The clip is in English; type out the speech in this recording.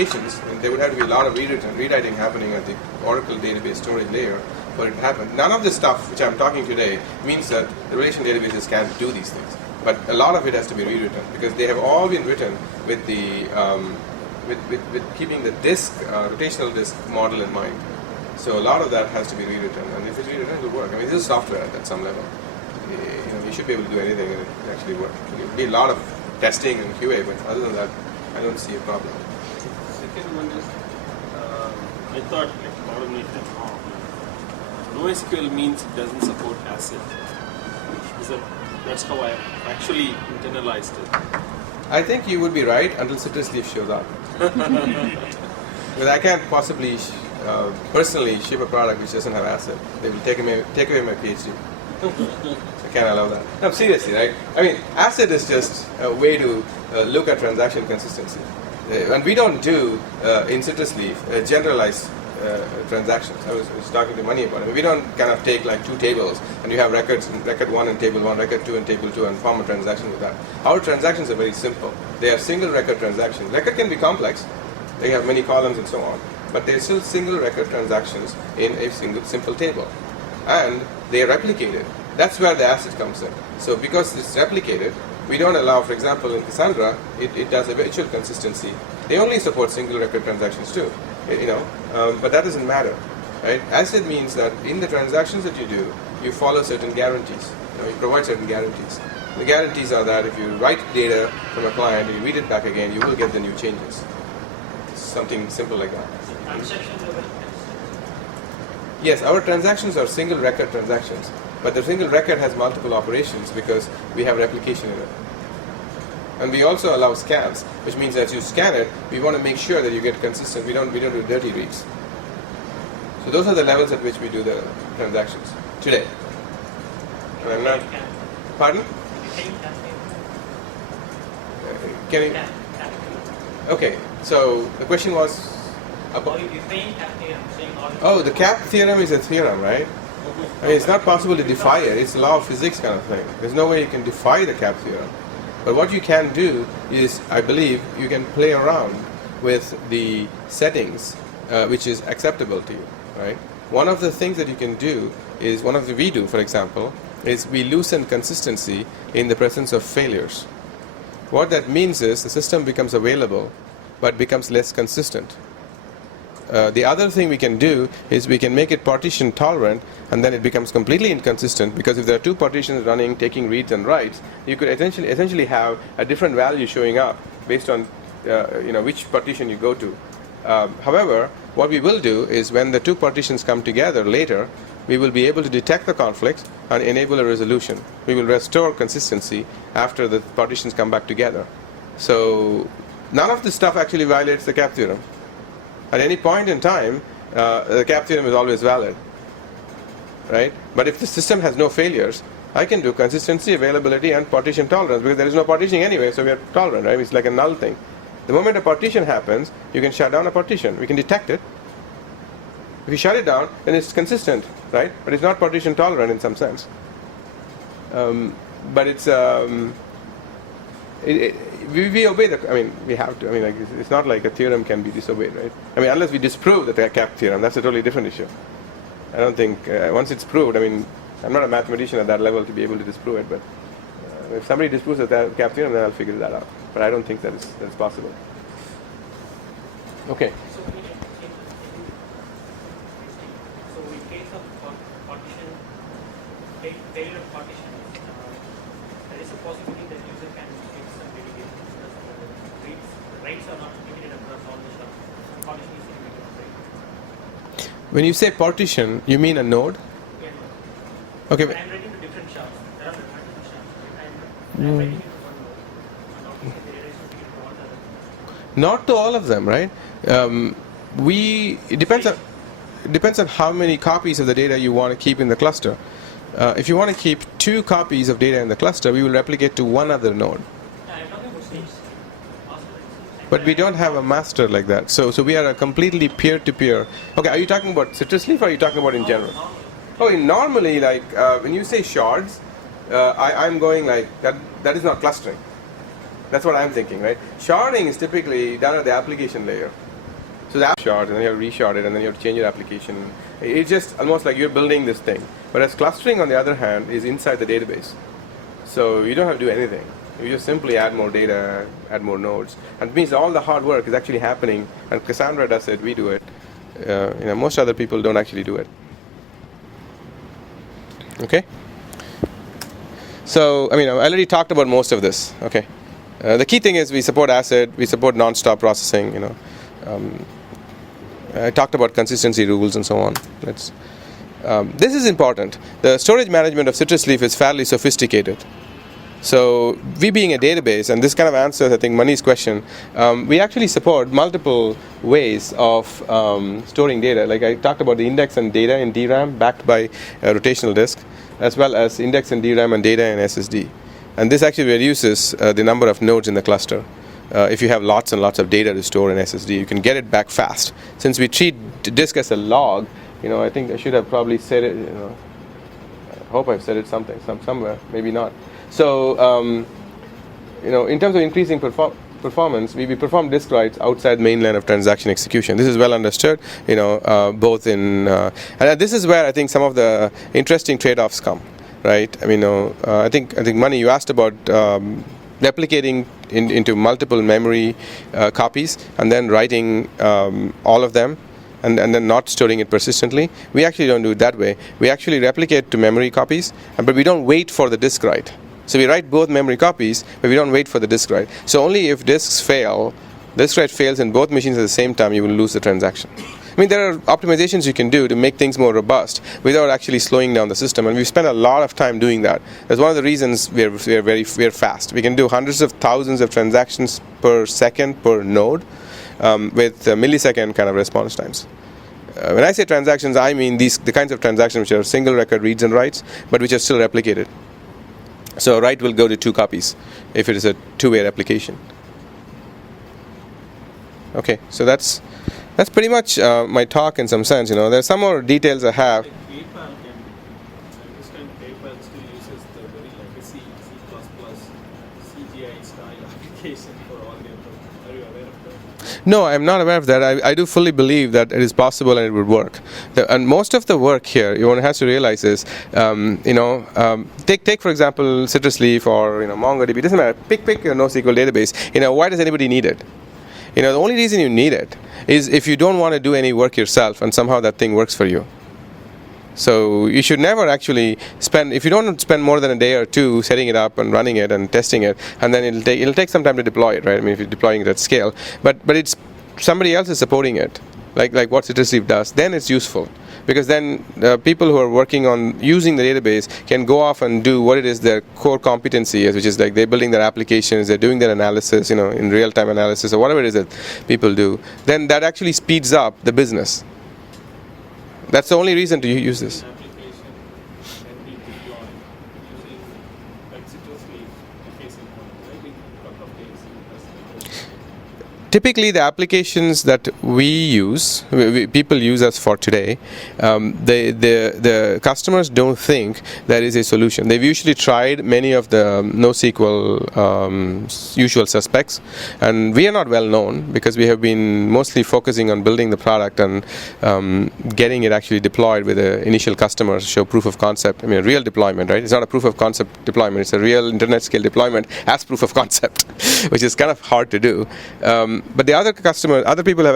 applications, and there would have to be a lot of rewriting happening at the Oracle database storage layer for it to happen. None of this stuff which I'm talking today means that the relational databases can't do these things. But a lot of it has to be rewritten because they have all been written with the with keeping the disk rotational disk model in mind. So a lot of that has to be rewritten, and if it's rewritten, it will work. I mean, this is software at some level. You should be able to do anything and it actually work. It will be a lot of testing and QA, but other than that, I don't see a problem. Second one is, I thought pardon me if I'm wrong. noSql means it doesn't support ACID. That's how I actually internalized it. I think you would be right until Citrus Leaf shows up. Because I can't possibly personally ship a product which doesn't have ACID. They will take away my PhD. I can't allow that. No, seriously, right? I mean, ACID is just a way to look at transaction consistency. And we don't do, in Citrus Leaf, generalized transactions. I was talking to Mani about it. We don't kind of take like two tables and you have records, record 1 and table 1, record 2 and table 2 and form a transaction with that. Our transactions are very simple. They are single record transactions. Record can be complex. They have many columns and so on. But they're still single record transactions in a single simple table. And they are replicated. That's where the ACID comes in. So because it's replicated, we don't allow, for example, in Cassandra, it does a virtual consistency. They only support single record transactions too. But that doesn't matter, right? ACID means that in the transactions that you do, you follow certain guarantees. You provide certain guarantees. The guarantees are that if you write data from a client and you read it back again, you will get the new changes. Something simple like that. Yes, our transactions are single record transactions, but the single record has multiple operations because we have replication in it. And we also allow scans, which means as you scan it, we want to make sure that you get consistent. We don't do dirty reads. So those are the levels at which we do the transactions today. And I'm not. Pardon? Can you? Okay. So the question was about. Oh, the cap theorem is a theorem, right? I mean, it's not possible to defy it. It's a law of physics kind of thing. There's no way you can defy the cap theorem. But what you can do is, I believe, you can play around with the settings which is acceptable to you, right? One of the things that you can do is, we do, for example, is we loosen consistency in the presence of failures. What that means is the system becomes available, but becomes less consistent. The other thing we can do is we can make it partition tolerant, and then it becomes completely inconsistent, because if there are two partitions running, taking reads and writes, you could essentially have a different value showing up based on which partition you go to. However, what we will do is when the two partitions come together later, we will be able to detect the conflicts and enable a resolution. We will restore consistency after the partitions come back together. So none of this stuff actually violates the cap theorem. At any point in time, the cap theorem is always valid, right? But if the system has no failures, I can do consistency, availability, and partition tolerance, because there is no partitioning anyway, so we are tolerant, right? It's like a null thing. The moment a partition happens, you can shut down a partition. We can detect it. If you shut it down, then it's consistent, right? But it's not partition tolerant in some sense. But it's we obey we have to. It's not like a theorem can be disobeyed, right? Unless we disprove the cap theorem, that's a totally different issue. I don't think, once it's proved, I'm not a mathematician at that level to be able to disprove it, but if somebody disproves the cap theorem, then I'll figure that out. But I don't think that's possible. Okay. So in case of partition, failure of partition, there is a possibility that user can make some dedication because the writes are not distributed across all the shards. Partition is significant, right? When you say partition, you mean a node? Yeah, no. Okay. I'm writing to different shards. There are multiple shards, right? I'm writing into one node. And obviously the relation to all the other. Not to all of them, right? It depends on how many copies of the data you want to keep in the cluster. If you want to keep 2 copies of data in the cluster, we will replicate to one other node. I'm talking about states. But we don't have a master like that. So we are a completely peer-to-peer. Okay, are you talking about Citrus Leaf or are you talking about in general? Normally, like when you say shards, I'm going like that is not clustering. That's what I'm thinking, right? Sharding is typically done at the application layer. So the app shard, and then you have to reshard it, and then you have to change your application. It's just almost like you're building this thing. Whereas clustering, on the other hand, is inside the database. So you don't have to do anything. You just simply add more data, add more nodes. And it means all the hard work is actually happening, and Cassandra does it, we do it. Most other people don't actually do it. Okay? So, I already talked about most of this. Okay? The key thing is we support ACID, we support non-stop processing, I talked about consistency rules and so on. This is important. The storage management of Citrus Leaf is fairly sophisticated. So we being a database, and this kind of answers, I think, Mani's question, we actually support multiple ways of storing data. Like I talked about the index and data in DRAM backed by a rotational disk, as well as index and DRAM and data in SSD. And this actually reduces the number of nodes in the cluster. If you have lots and lots of data to store in SSD, you can get it back fast. Since we treat disk as a log, I think I should have probably said it. I hope I've said it somewhere, maybe not. So, in terms of increasing performance, we perform disk writes outside mainline of transaction execution. This is well understood, both in, and this is where I think some of the interesting trade-offs come, right? I think Mani, you asked about replicating into multiple memory copies and then writing all of them and then not storing it persistently. We actually don't do it that way. We actually replicate to memory copies, but we don't wait for the disk write. So we write both memory copies, but we don't wait for the disk write. So only if disks fail, disk write fails in both machines at the same time, you will lose the transaction. There are optimizations you can do to make things more robust without actually slowing down the system, and we've spent a lot of time doing that. That's one of the reasons we're fast. We can do hundreds of thousands of transactions per second per node with millisecond kind of response times. When I say transactions, I mean the kinds of transactions which are single record reads and writes, but which are still replicated. So a write will go to 2 copies if it is a two-way replication. Okay, so that's pretty much my talk in some sense. There's some more details I have. PayPal I understand PayPal still uses the very legacy C++, CGI style application for all their programs. Are you aware of that? No, I'm not aware of that. I do fully believe that it is possible and it would work. And most of the work here, one has to realize is, take for example Citrus Leaf or MongoDB. It doesn't matter. Pick a NoSQL database. Why does anybody need it? The only reason you need it is if you don't want to do any work yourself and somehow that thing works for you. So you should never actually if you don't spend more than a day or two setting it up and running it and testing it, and then it'll take some time to deploy it, right? If you're deploying it at scale, but it's somebody else is supporting it, like what Citrus Leaf does, then it's useful. Because then people who are working on using the database can go off and do what it is their core competency is, which is like they're building their applications, they're doing their analysis, in real-time analysis or whatever it is that people do. Then that actually speeds up the business. That's the only reason to use this. Application can be deployed using Citrus Leaf case in point, right? In a couple of days. Typically, the applications that we use, people use us for today, the customers don't think that is a solution. They've usually tried many of the NoSQL usual suspects, and we are not well known because we have been mostly focusing on building the product and getting it actually deployed with the initial customers, show proof of concept. A real deployment, right? It's not a proof of concept deployment, it's a real internet scale deployment as proof of concept, which is kind of hard to do. But the other people have